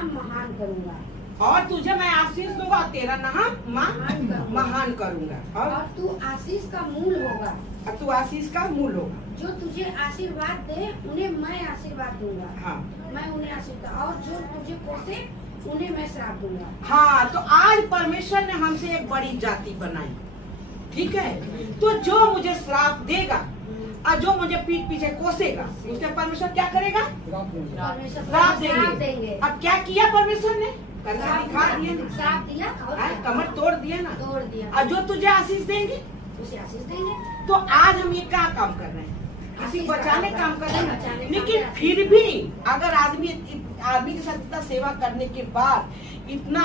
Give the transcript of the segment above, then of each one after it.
नाम महान करूँगा। और तुझे मैं आशीष दूंगा और तेरा नाम महान करूंगा। और तू आशीष का मूल होगा। और तू आशीष का मूल होगा। जो तुझे आशीर्वाद दे उन्हें मैं आशीर्वाद दूंगा। हाँ, मैं उन्हें आशीर्वाद, और जो तुझे कोसे उन्हें मैं श्राप दूंगा। हाँ, तो आज परमेश्वर ने हमसे एक बड़ी जाति बनाई, ठीक है। तो जो मुझे श्राप देगा और जो मुझे पीठ पीछे कोसेगा उसे परमेश्वर क्या करेगा? श्राप देंगे। अब क्या किया परमेश्वर ने? दिखा दिया, श्राप दिया और कमर तोड़ दिया ना, तोड़ दिया। और जो तुझे आशीष देंगे उसे आशीष देंगे। तो आज हम ये क्या काम कर रहे हैं? किसी को बचाने काम कर रहे हैं। बचाने लेकिन काम फिर भी अगर आदमी के साथ इतना सेवा करने के बाद, इतना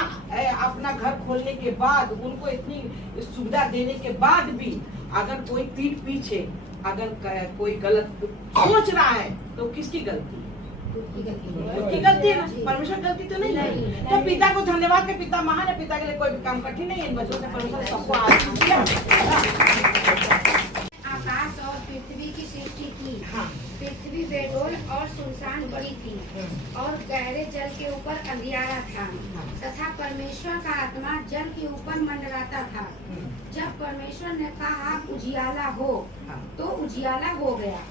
अपना घर खोलने के बाद, उनको इतनी सुविधा देने के बाद भी अगर कोई पीठ पीछे अगर कोई गलत सोच रहा है तो किसकी गलती? उसकी गलती है ना, परमेश्वर गलती तो नहीं है। तो पिता को धन्यवाद के पिता महान है, पिता के लिए कोई भी काम कठिन नहीं है। इन बच्चों से परमेश्वर ने सबको आशीष दिया। आकाश और पृथ्वी की सृष्टि की। हाँ। पृथ्वी बेडोल और सुनसान बड़ी थी और गहरे जल के ऊपर अंधियारा था, तथा परमेश्वर का आत्मा जल के ऊपर मंडराता था। जब परमेश्वर ने कहा उजियाला हो, तो उजियाला हो गया।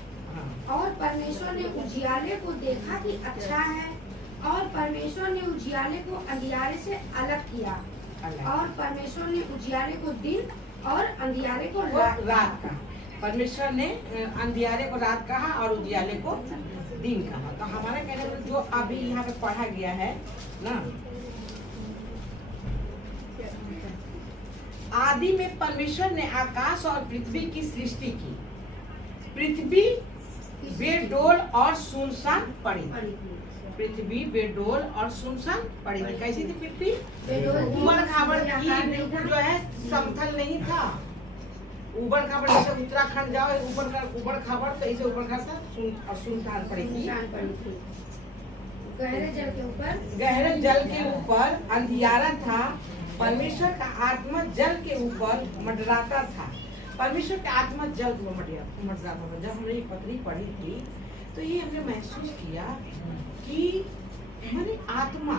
और परमेश्वर ने उजियाले को देखा कि अच्छा है, और परमेश्वर ने उजियाले को अंधियारे से अलग किया। और परमेश्वर ने उजियाले को दिन और अंधियारे को रात कहा। परमेश्वर ने अंधियारे को रात कहा और उजियाले को दिन कहा। तो हमारा कहने में जो अभी यहाँ पे पढ़ा गया है ना, आदि में परमेश्वर ने आकाश और पृथ्वी की सृष्टि की। पृथ्वी बेडोल और सुनसान पड़ी। पृथ्वी बेडोल और सुनसान पड़ी थी। कैसी थी पृथ्वी? उबड़ खाबड़ की, बिल्कुल जो है समतल नहीं था। उबड़ खाबड़, जैसे उत्तराखंड जाओ उबड़ खाबड़, तो ऐसे उबड़ खाबड़ और सुनसान पड़ी थी। गहरे जल के ऊपर अंधियारा था। परमेश्वर का आत्मा जल के ऊपर मंडराता था। परमेश्वर का आत्मा जल को मंडराता था। जब हमने ये पत्री पढ़ी थी तो ये हमने महसूस किया कि मैंने आत्मा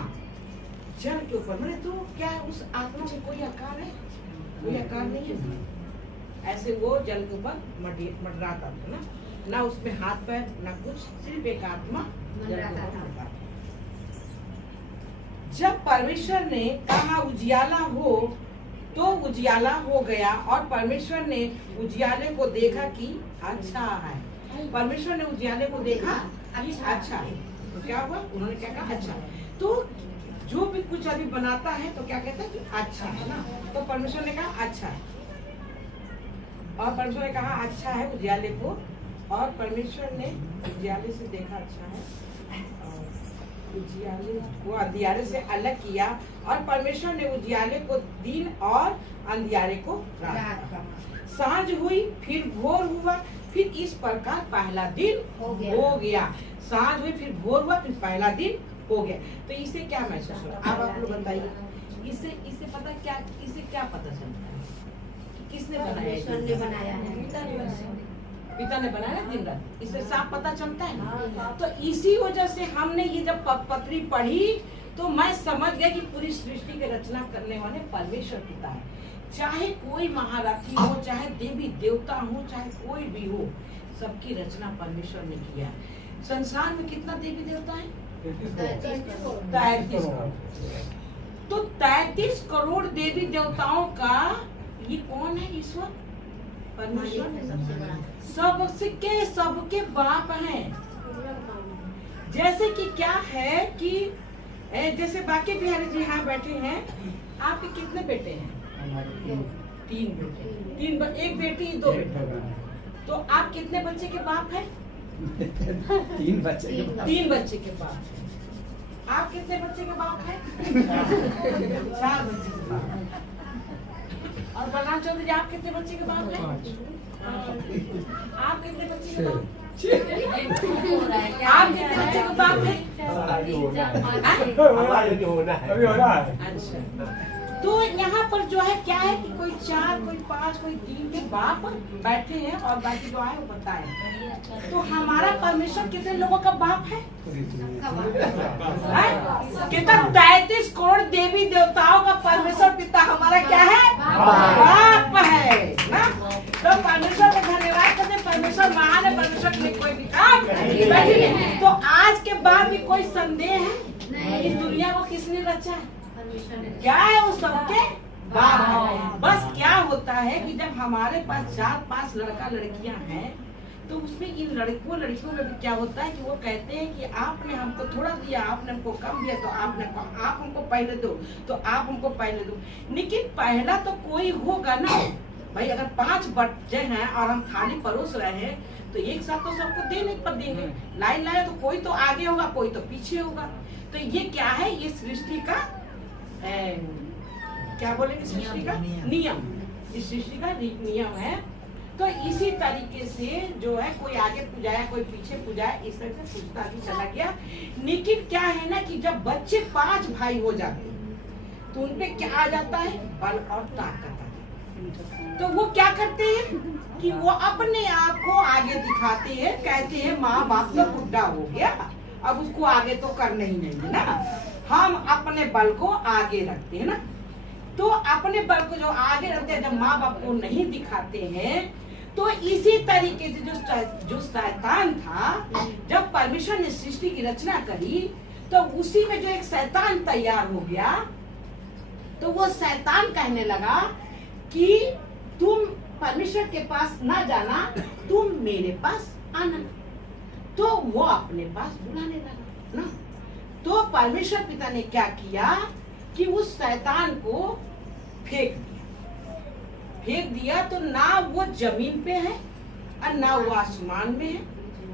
जल के ऊपर, मैंने तो क्या उस आत्मा को कोई आकार है? कोई आकार नहीं है। ऐसे वो जल के ऊपर मंडराता था ना, ना उसमें हाथ पैर ना कुछ, सिर्फ एक आत्मा मंडराता था। जब परमेश्वर ने कहा उजियाला हो, तो उजियाला हो गया। और परमेश्वर ने उजियाले को देखा कि अच्छा है। परमेश्वर ने उजियाले को देखा अच्छा है। तो क्या हुआ? उन्होंने क्या कहा? अच्छा। तो जो भी कुछ अभी बनाता है तो क्या कहता है कि अच्छा है ना। तो परमेश्वर ने कहा अच्छा है, और परमेश्वर ने कहा अच्छा है उजियाले को, और परमेश्वर ने उजियाले से देखा अच्छा है, उजियाले को अंधियारे से अलग किया। और परमेश्वर ने उजियाले को दिन और अंधियारे को रात कहा। सांझ हुई, फिर भोर हुआ, फिर इस प्रकार पहला दिन हो गया। सांझ हुई, फिर भोर हुआ, फिर पहला दिन हो गया। तो इसे क्या महसूस हो रहा है? अब आप लोग बताइए, इससे पता क्या, इससे क्या पता चलता है? किसने बनाया है? पिता ने बनाया दिन रात। इससे साफ पता चलता है ना। तो इसी वजह से हमने ये जब पत्री पढ़ी तो मैं समझ गया कि पूरी सृष्टि की रचना करने वाले परमेश्वर पिता है। चाहे कोई महारथी हो, चाहे देवी देवता हो, चाहे कोई भी हो, सबकी रचना परमेश्वर ने किया है। संसार में कितना देवी देवता है? 33 करोड़। तो 33 करोड़ देवी देवताओं का ये कौन है? ईश्वर, परमेश्वर सबके बाप हैं। जैसे कि क्या है कि जैसे बाकी बिहारी जी यहाँ बैठे हैं, आपके कितने बेटे हैं? 3 बेटे, एक बेटी 2 बेटे। तो आप कितने बच्चे के बाप हैं? 3 बच्चे के बाप हैं। आप कितने बच्चे के बाप हैं? 4 बच्चे के बाप। और बलराम चौधरी जी आप कितने बच्चे के बाप हैं? आप कितने बच्चे के बाप? आप कितने बच्चे के बाप हैं? अच्छा, तो यहाँ पर जो है क्या है कि कोई 4, कोई 5, कोई 3 के बाप बैठे हैं, और बाकी जो है वो बताए। तो हमारा परमेश्वर कितने लोगों का बाप है? कितना 33 करोड़ देवी देवताओं का परमेश्वर पिता हमारा क्या है? बाप है ना। तो परमेश्वर को धन्यवाद करते, परमेश्वर महान है, परमेश्वर के लिए कोई भी काम नहीं है। तो आज के बाद भी कोई संदेह है? इस दुनिया को किसने रचा है? क्या है? वो सबके बाप है। बस क्या होता है कि जब हमारे पास 4-5 लड़का लड़कियां हैं तो उसमें इन लड़कियों में भी क्या होता है कि वो कहते हैं कि आपने हमको थोड़ा दिया, आपने हमको कम दिया, तो आप हमको पहले दो, तो आप हमको पहले दो। लेकिन पहला तो कोई होगा ना भाई। अगर 5 बच्चे हैं और हम थाली परोस रहे हैं तो एक साथ तो सबको देने पर देंगे। लाइन लाए तो कोई तो आगे होगा, कोई तो पीछे होगा। तो ये क्या है? ये सृष्टि का क्या बोलेंगे? सृष्टि का नियम। इस सृष्टि का नियम है। तो इसी तरीके से जो है कोई आगे पूजाया, कोई पीछे पूजाया, इस तरह से पूछता भी चला गया। लेकिन क्या है ना कि जब बच्चे 5 भाई हो जाते तो उनपे क्या आ जाता है? बल और ताकत। तो वो क्या करते हैं कि वो अपने आप को आगे दिखाते हैं, कहते हैं माँ बाप तो बुढ़ा हो गया, अब उसको आगे तो करना ही नहीं है ना, हम अपने बल को आगे रखते हैं ना। तो अपने बल को जो आगे रखते हैं, जब माँ बाप को नहीं दिखाते हैं, तो इसी तरीके से जो शैतान था, जब परमेश्वर ने सृष्टि की रचना करी तो उसी में जो एक शैतान तैयार हो गया, तो वो शैतान कहने लगा कि तुम परमेश्वर के पास ना जाना, तुम मेरे पास आना। तो वो अपने पास बुलाने लगा ना। तो परमेश्वर पिता ने क्या किया कि उस शैतान को फेंक दिया। तो ना वो जमीन पे है और ना वो आसमान में है,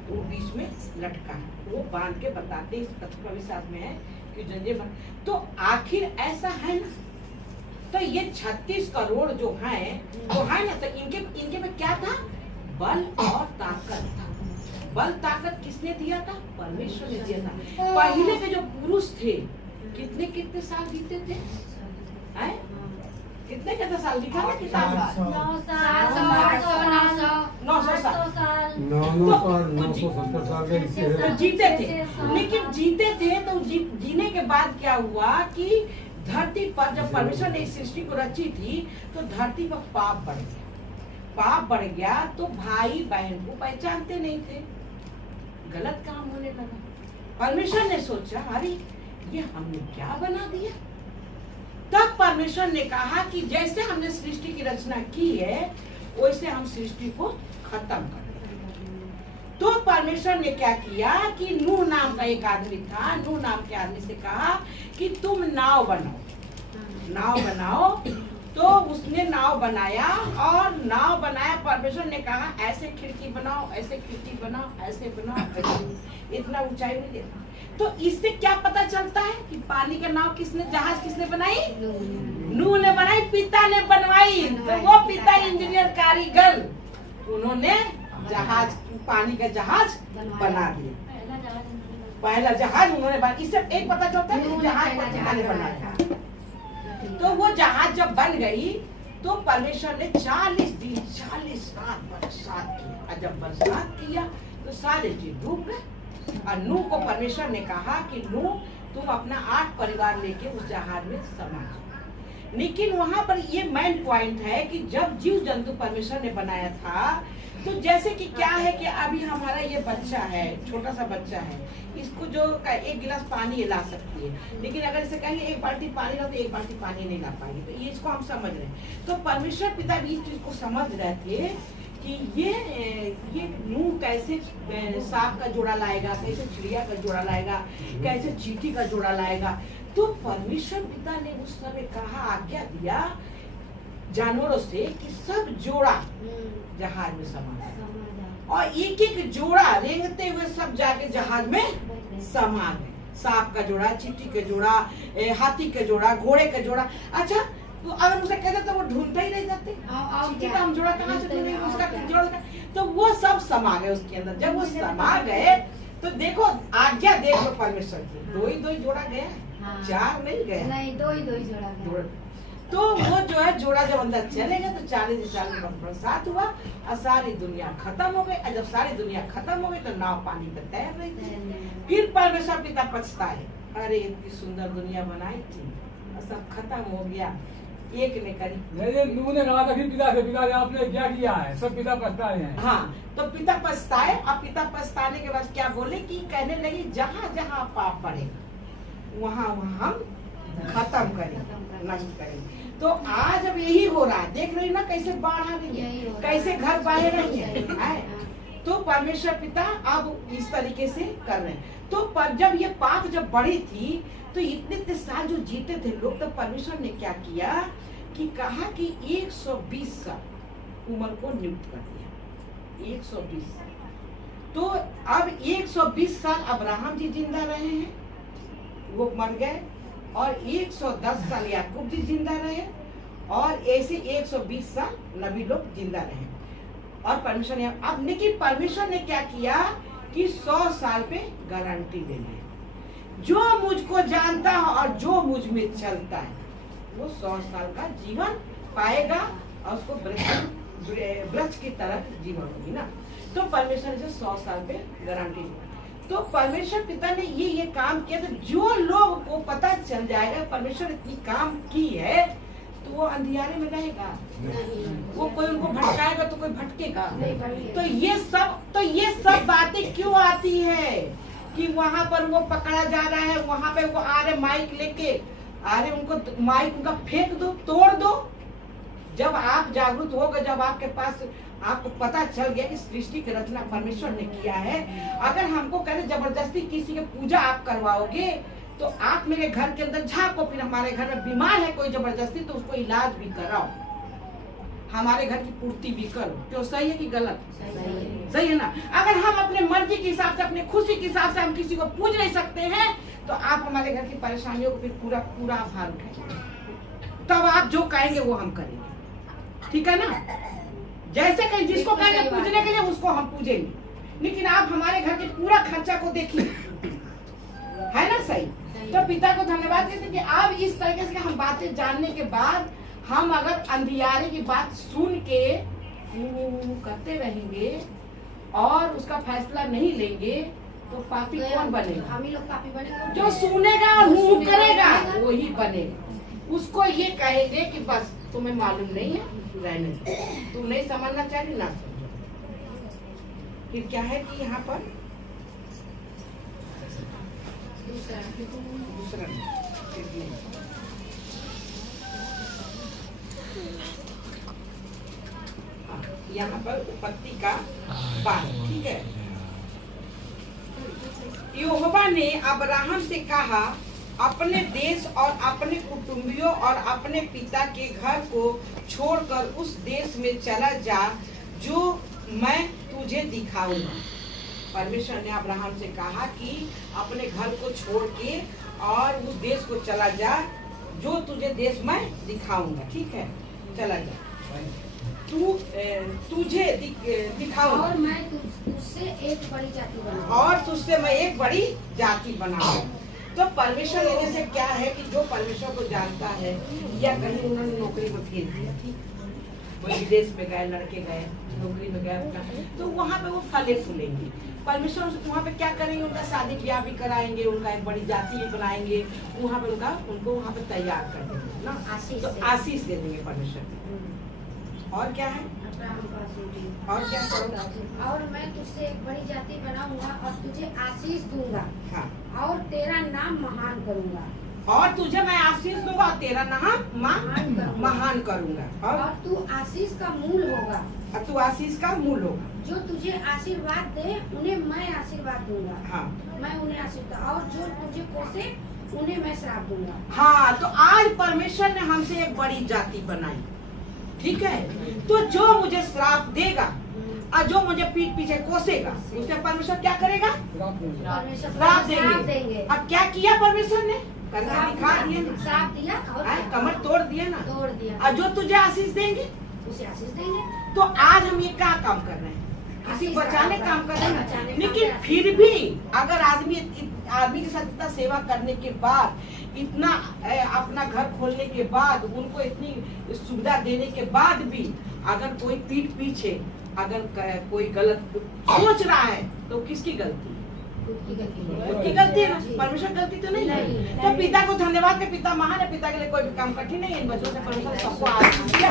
वो बीच में लटका है। वो बांध के बताते इस कविशास्त्र में है कि जंजीर। तो आखिर ऐसा है ना। तो ये 36 करोड़ जो है वो है ना, तो इनके में क्या था? बल और ताकत था। बल ताकत किसने दिया था? परमेश्वर ने दिया था। पहले के जो पुरुष थे कितने साल जीते थे? कितने साल लिखा है किताब? 900 साल जीते थे। लेकिन जीते थे तो जीने के बाद क्या हुआ कि धरती पर जब परमेश्वर ने इस सृष्टि को रची थी तो धरती पर पाप बढ़ गया। तो भाई बहन को पहचानते नहीं थे, गलत काम होने लगा। परमेश्वर ने सोचा अरे ये हमने क्या बना दिया। तब परमेश्वर ने कहा कि जैसे हमने सृष्टि की रचना की है वैसे हम सृष्टि को खत्म कर दें। तो परमेश्वर ने क्या किया कि नूह नाम का एक आदमी था। नूह नाम के आदमी से कहा कि तुम नाव बनाओ। तो उसने नाव बनाया और नाव बनाया। परमेश्वर ने कहा ऐसे खिड़की बनाओ, ऐसे खिड़की बनाओ, ऐसे बनाओ, ऐसे। इतना ऊंचाई नहीं देता। तो इससे क्या पता चलता है कि पानी का नाव जहाज किसने बनाई? नूह ने बनाई, पिता ने बनवाई। तो वो पिता इंजीनियर कारीगर, उन्होंने जहाज, पानी का जहाज बना दिया। पहला जहाज उन्होंने बना। इससे एक पता चलता है कि जहाज पिता ने बनाया। तो वो जहाज जब बन गई तो परमेश्वर ने 40 दिन 40 रात बरसात किया। और जब बरसात किया तो सारे चीज डूब गए। और नूह को परमेश्वर ने कहा कि नूह तुम अपना 8 परिवार लेके उस जहाज में समा जाओ। लेकिन वहां पर ये मेन पॉइंट है कि जब जीव जंतु परमेश्वर ने बनाया था तो जैसे कि क्या है कि अभी हमारा ये बच्चा है, छोटा सा बच्चा है, इसको जो 1 गिलास पानी ये ला सकती है। लेकिन अगर इसे कहेंगे 1 बाल्टी पानी ला तो 1 बाल्टी पानी नहीं ला पाएगी। तो ये इसको हम समझ रहे हैं। तो परमेश्वर पिता भी इस चीज को समझ रहे थे कि ये नूह कैसे सांप का जोड़ा लाएगा, कैसे चिड़िया का जोड़ा लाएगा, कैसे चींटी का जोड़ा लाएगा। तो परमेश्वर पिता ने उस समय कहा, आज्ञा दिया जानवरों से कि सब जोड़ा जहाज में समा जाए। और एक एक जोड़ा रेंगते हुए सब जाके जहाज में समा गए। सांप का जोड़ा, चींटी का जोड़ा, हाथी का जोड़ा, घोड़े का जोड़ा। अच्छा, तो अगर उसे कहते तो वो ढूंढते ही रह जाते, चींटी का हम जोड़ा कहाँ से ढूंढेंगे, उसका जोड़ा। तो वो सब समा गए उसके अंदर। जब वो समा गए तो देखो आज्ञा दे परमेश्वर की, 2 ही जोड़ा गया, 4 नहीं गया, नहीं 2 ही जोड़ा गया। तो वो जो है जोड़ा जब अंदर चलेगा तो 40 साल में बरसात हुआ और सारी दुनिया खत्म हो गई। और जब सारी दुनिया खत्म हो गई तो नाव पानी पे तैर रही थी। फिर परमेश्वर पिता पछताए, अरे इतनी सुंदर दुनिया बनाई थी और सब खत्म हो गया। एक ने करी नूह ने कहा था कि पिता से आपने क्या किया है, सब पिता पछताए हैं। हाँ, तो पिता पछताए। अब पिता पछताने के बाद क्या बोले कि कहने लगी जहाँ जहाँ पाप पड़ेगा वहाँ वहाँ हम खत्म करेंगे, नष्ट करेंगे। तो आज अब यही हो रहा है, देख रही ना कैसे बाढ़ आ रही है, कैसे घर बह रही है। तो परमेश्वर पिता अब इस तरीके से कर रहे हैं। तो पर जब ये पाप जब बढ़ी थी तो इतने साल जो जीते थे लोग, तो परमेश्वर ने क्या किया कि कहा कि 120 साल उम्र को नियुक्त कर दिया। 120 साल। तो अब 120 साल अब्राहम जी जिंदा रहे हैं, वो मर गए, और 110 साल याकूब जी जिंदा रहे, और ऐसे 120 साल नबी लोग जिंदा रहे। और परमेश्वर ने अब लेकिन परमेश्वर ने क्या किया कि 100 साल पे गारंटी दे दी, जो मुझको जानता है और जो मुझ में चलता है वो 100 साल का जीवन पाएगा और उसको वृक्ष की तरह जीवन होगी ना। तो परमेश्वर ने 100 साल पे गारंटी दी। तो परमेश्वर पिता ने ये काम किया। तो जो लोग को पता चल जाएगा परमेश्वर इतनी काम की है तो वो अंधियारे में रहेगा, वो कोई उनको भटकाएगा तो कोई भटकेगा। तो ये सब बातें क्यों आती है कि वहाँ पर वो पकड़ा जा रहा है, वहाँ पे वो आ रहे माइक लेके आ रहे, उनको माइक उनका फेंक दो, तोड़ दो। जब आप जागरूक हो गए, जब आपके पास आपको पता चल गया कि सृष्टि की रचना परमेश्वर ने किया है, अगर हमको कहे जबरदस्ती किसी की पूजा आप करवाओगे तो आप मेरे घर के अंदर झाँको, फिर हमारे घर में बीमार है कोई जबरदस्ती तो उसको इलाज भी कराओ, हमारे घर की पूर्ति भी करो। क्यों, सही है कि गलत? सही है ना। अगर हम अपने मर्जी के हिसाब से, अपने खुशी के हिसाब से हम किसी को पूज नहीं सकते हैं तो आप हमारे घर की परेशानियों को फिर पूरा भार उठाएंगे। तब आप जो कहेंगे वो हम करेंगे, ठीक है ना। जैसे कहीं जिसको कहेंगे पूजने के लिए उसको हम पूजेंगे, लेकिन आप हमारे घर के पूरा खर्चा को देखिए, है ना। सही। तो पिता को धन्यवाद देते कि अब इस तरीके से हम बातें जानने के बाद हम अगर अंधियारे की बात सुन के करते रहेंगे और उसका फैसला नहीं लेंगे तो पापी कौन बनेगा? हम ही लोग पापी बनेंगे। जो सुनेगा और मुंह करेगा वही बनेगा। उसको ये कहेंगे कि बस तुम्हें मालूम नहीं है, रहने दो, तुम नहीं समझना चाहिए ना समझो। फिर क्या है कि यहाँ पर दूसरा यहाँ पर उत्पत्ति का 12, ठीक है। यहोवा ने अब्राहम से कहा, अपने देश और अपने कुटुंबियों और अपने पिता के घर को छोड़कर उस देश में चला जा जो मैं तुझे दिखाऊंगा। परमेश्वर ने अब्राहम से कहा कि अपने घर को छोड़ के और उस देश को चला जा जो तुझे देश मैं दिखाऊंगा, ठीक है। चला जा, तुझे दिखाऊंगा और मैं तुझसे एक बड़ी जाति बनाऊंगा, और तुझसे मैं एक बड़ी जाति बनाऊंगा। तो परमेश्वर लेने से क्या है कि जो परमेश्वर को जानता है, या कहीं उन्होंने नौकरी में भेज दिया, ठीक, कोई विदेश में गए, लड़के गए नौकरी में गए अपना, तो वहाँ पे वो फले फूलेंगे। परमेश्वर वहाँ पे क्या करेंगे, उनका शादी ब्याह भी कराएंगे, उनका एक बड़ी जाति भी बनाएंगे, वहाँ पे उनको वहाँ पे तैयार कर देंगे ना, तो आशीष दे देंगे परमेश्वर। और क्या है, और क्या करूँगा, और मैं तुझसे एक बड़ी जाति बनाऊंगा और तुझे आशीष दूंगा, हाँ, और तेरा नाम महान करूंगा, और तुझे मैं आशीष दूंगा और तेरा नाम महान करूंगा, और तू आशीष का मूल होगा, तू आशीष का मूल होगा। जो तुझे आशीर्वाद दे उन्हें मैं आशीर्वाद दूंगा, हाँ, मैं उन्हें आशीर्वाद, और जो तुझे कोसे उन्हें मैं श्राप दूंगा। हाँ, तो आज परमेश्वर ने हमसे एक बड़ी जाति बनाई, ठीक है। तो जो मुझे श्राप देगा और जो मुझे पीठ पीछे कोसेगा उसे परमेश्वर क्या करेगा, श्राप देंगे। अब क्या किया परमेश्वर ने, करना दिखा दिया, श्राप दिया और कमर तोड़ दिया ना, तोड़ दिया। और जो तुझे आशीष देंगे उसे आशीष देंगे। तो आज हम ये क्या काम कर रहे हैं, किसी बचाने का काम कर रहे बचाने हैं, का लेकिन काम फिर भी अगर आदमी के साथ इतना सेवा करने के बाद इतना अपना घर खोलने के बाद उनको इतनी सुविधा देने के बाद भी अगर कोई पीठ पीछे अगर कोई गलत सोच रहा है तो किसकी गलती? खुद की गलती है। खुद की गलती है ना, जी। परमेश्वर गलती तो नहीं नहीं, है। तो पिता को धन्यवाद के पिता महान है, पिता के लिए कोई भी काम कठिन नहीं है। इन बच्चों से परमेश्वर सबको आशीष दिया।